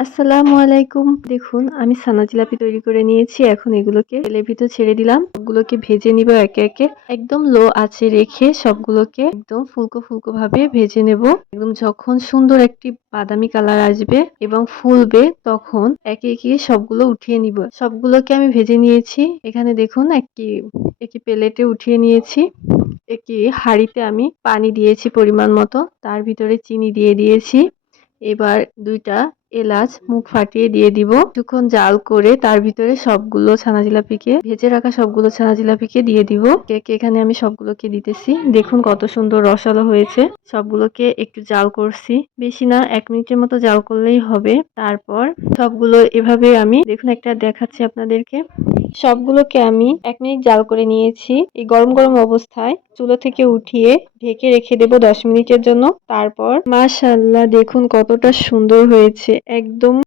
আসসালামু আলাইকুম। দেখুন, আমি সানা জিলাপি তৈরি করে নিয়েছি। এখন এগুলোকে তেলের ভিতর ছেড়ে দিলাম। সবগুলোকে ভেজে নিব একে একে। একদম লো আঁচে রেখে সবগুলোকে একদম ফুলকো ফুলকো ভাবে ভেজে নেব। একদম যখন সুন্দর একটি বাদামি কালার আসবে এবং ফুলবে, তখন একে একে সবগুলো উঠিয়ে নিব। সবগুলোকে আমি ভেজে নিয়েছি। এখানে দেখুন একটি একটি প্লেটে উঠিয়ে নিয়েছি। একটি হাঁড়িতে আমি পানি দিয়েছি পরিমাণ মতো। তার ভিতরে চিনি দিয়ে দিয়েছি। এবার দুইটা এলাচ, মুখ ফাটিয়ে দিয়ে দিব। কিছুক্ষণ জাল করে তার ভিতরে সবগুলো ছানা জিলাপিকে, ভেজে রাখা সবগুলো ছানা জিলাপিকে দিয়ে দিব। কেক এখানে আমি সবগুলোকে দিতেছি? দেখুন কত সুন্দর রসালো হয়েছে। সবগুলোকে একটু জাল করছি। বেশি না, এক মিনিটের মতো জাল করলেই হবে। তারপর সবগুলো এভাবে আমি, দেখুন একটা দেখাচ্ছি আপনাদেরকে। সবগুলোকে আমি এক মিনিট জাল করে নিয়েছি। এই গরম গরম অবস্থায় চুলো থেকে উঠিয়ে ঢেকে রেখে দেব দশ মিনিটের জন্য। তারপর মাশাল্লাহ দেখুন কতটা সুন্দর হয়েছে। একদম